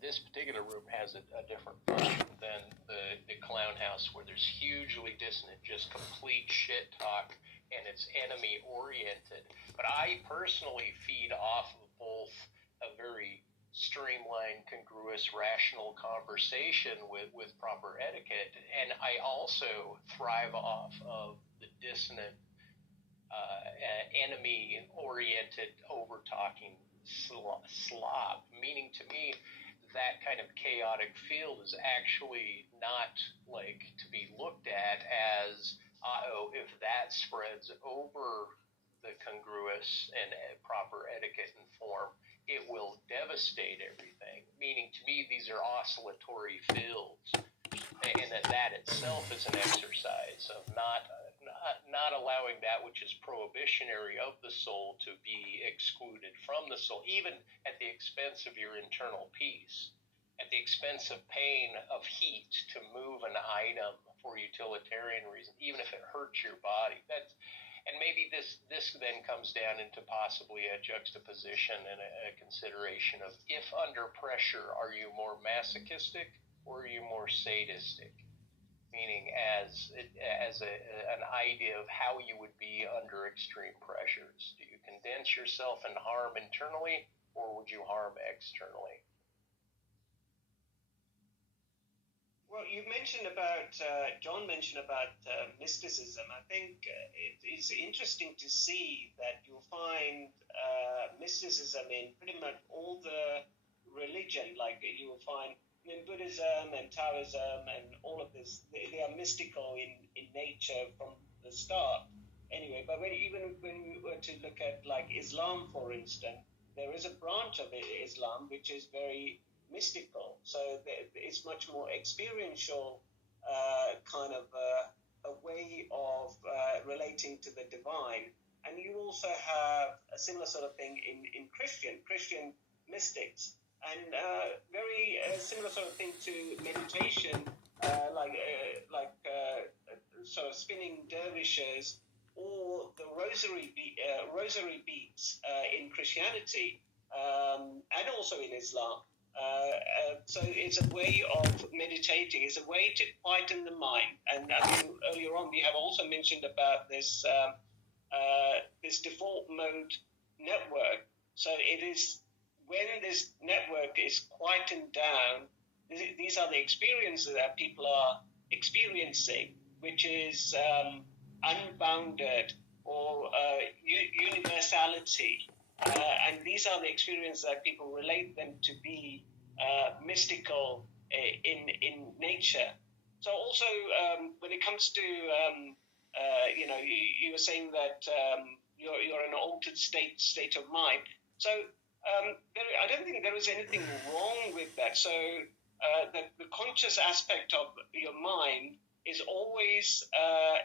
this particular room has a different function than the clown house, where there's hugely dissonant, just complete shit talk, and it's enemy oriented. But I personally feed off of both a very streamlined, congruous, rational conversation with proper etiquette, and I also thrive off of the dissonant, enemy-oriented, over-talking slop. Meaning, to me, that kind of chaotic field is actually not like to be looked at as, oh, if that spreads over the congruous and proper etiquette and form, it will devastate everything. Meaning, to me, these are oscillatory fields, and that itself is an exercise of not allowing that which is prohibitionary of the soul to be excluded from the soul, even at the expense of your internal peace, at the expense of pain, of heat, to move an item for utilitarian reason, even if it hurts your body. And maybe this then comes down into possibly a juxtaposition and a consideration of, if under pressure, are you more masochistic or are you more sadistic? Meaning as an idea of how you would be under extreme pressures. Do you condense yourself and harm internally, or would you harm externally? Well, you mentioned about, John mentioned about mysticism. I think it is interesting to see that you'll find mysticism in pretty much all the religion. Like you will find in Buddhism and Taoism and all of this, they are mystical in nature from the start. Anyway, but even when we were to look at like Islam, for instance, there is a branch of Islam which is very mystical. So it's much more experiential, kind of a way of relating to the divine. And you also have a similar sort of thing in Christian mystics. And very similar sort of thing to meditation, sort of spinning dervishes, or the rosary beads in Christianity, and also in Islam. So it's a way of meditating. It's a way to quieten the mind. And I mean, earlier on, we have also mentioned about this this default mode network. So it is when this network is quietened down, these are the experiences that people are experiencing, which is unbounded or universality. And these are the experiences that people relate them to be mystical in nature. So also, when it comes to, you were saying that you're in an altered state of mind. So I don't think there is anything wrong with that. So the conscious aspect of your mind is always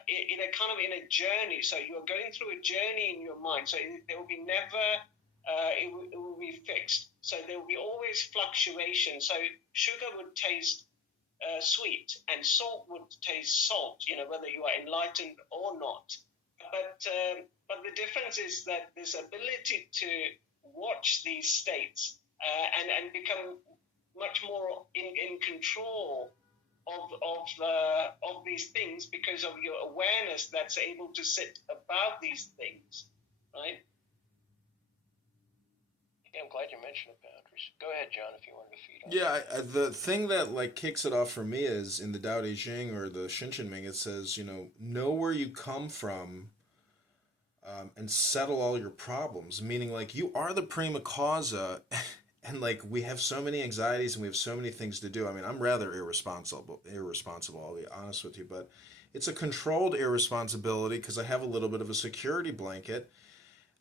in a journey. So you're going through a journey in your mind. So there will be never, it will be fixed. So there will be always fluctuation. So sugar would taste sweet and salt would taste salt, whether you are enlightened or not. But the difference is that this ability to watch these states and become much more in control of these things because of your awareness that's able to sit above these things, right? Yeah, I'm glad you mentioned the boundaries. Go ahead, John, if you wanted to feed on Yeah, the thing that kicks it off for me is in the Tao Te Ching or the Shin Ming, it says, know where you come from, and settle all your problems. Meaning, you are the prima causa, and we have so many anxieties and we have so many things to do. I mean, I'm rather irresponsible. I'll be honest with you, but it's a controlled irresponsibility because I have a little bit of a security blanket,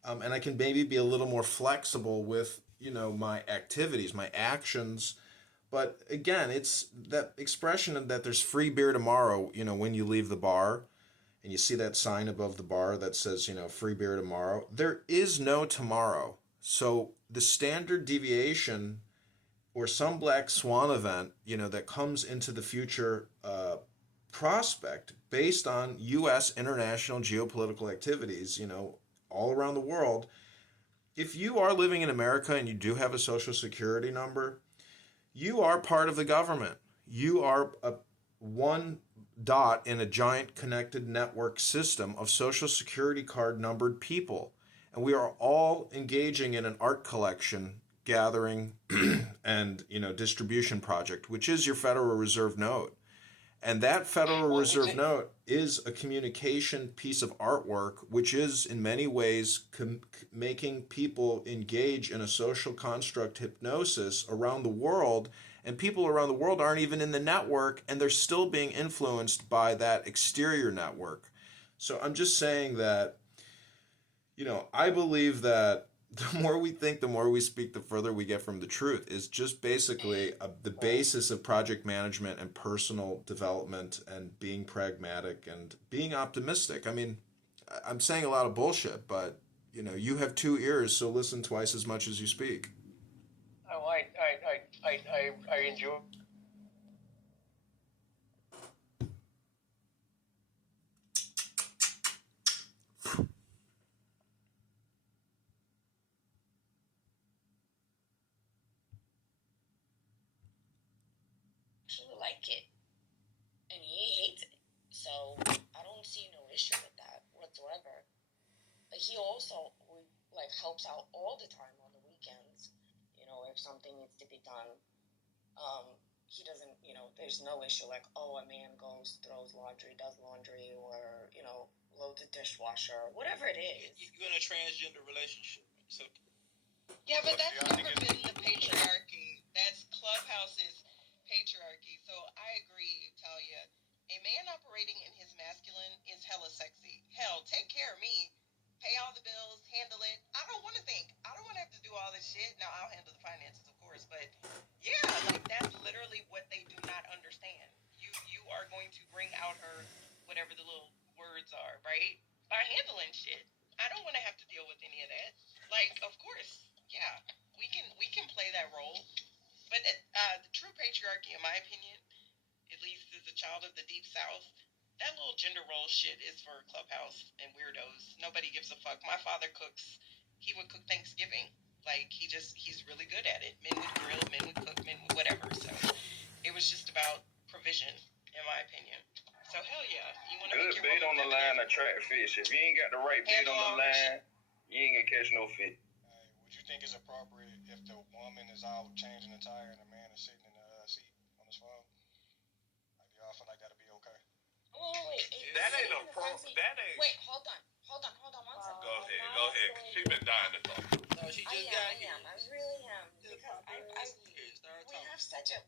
and I can maybe be a little more flexible with my activities, my actions. But again, it's that expression that there's free beer tomorrow. When you leave the bar, and you see that sign above the bar that says, free beer tomorrow. There is no tomorrow. So the standard deviation or some black swan event, that comes into the future prospect based on U.S. international geopolitical activities, all around the world. If you are living in America and you do have a social security number, You are part of the government. You are one dot in a giant connected network system of social security card numbered people. And we are all engaging in an art collection, gathering, and distribution project, which is your Federal Reserve note. And that Federal Reserve note is a communication piece of artwork, which is in many ways making people engage in a social construct hypnosis around the world. And people around the world aren't even in the network, and they're still being influenced by that exterior network. So I'm just saying that, I believe that the more we think, the more we speak, the further we get from the truth. Is just basically the basis of project management and personal development and being pragmatic and being optimistic. I mean, I'm saying a lot of bullshit, but you have two ears, so listen twice as much as you speak. Oh, I enjoy. Actually like it, and he hates it. So I don't see no issue with that whatsoever. But he also helps out all the time on the weekends. If something needs to be done, he doesn't. There's no issue like, oh, a man goes, throws laundry, does laundry, or loads a dishwasher, whatever it is. You're in a transgender relationship, so. Yeah, but that's never been the patriarchy. That's Clubhouse's patriarchy. So I agree, Talia. A man operating in his masculine is hella sexy. Hell, take care of me. Pay all the bills, handle it. I don't want to think. I don't want to have to do all this shit. Now, I'll handle the finances, of course. But yeah, that's literally what they do not understand. You are going to bring out her, whatever the little words are, right? By handling shit. I don't want to have to deal with any of that. Of course, yeah, we can play that role. But the true patriarchy, in my opinion, at least as a child of the Deep South, that little gender role shit is for Clubhouse and weirdos. Nobody gives a fuck. My father cooks. He would cook Thanksgiving. He's really good at it. Men would grill, men would cook, men would whatever. So it was just about provision, in my opinion. So hell yeah, you want to make your bait on the line, attract fish. If you ain't got the right bait on the line, you ain't gonna catch no fish. Would you think it's appropriate if the woman is out changing the tire and the man is sitting in the seat on his phone? Do y'all feel like that'd be okay? Oh, wait. That ain't a pro. That ain't. Wait, hold on 1 second. Go ahead. She's been dying to talk. No, she just got here. I really am. Because we have such a...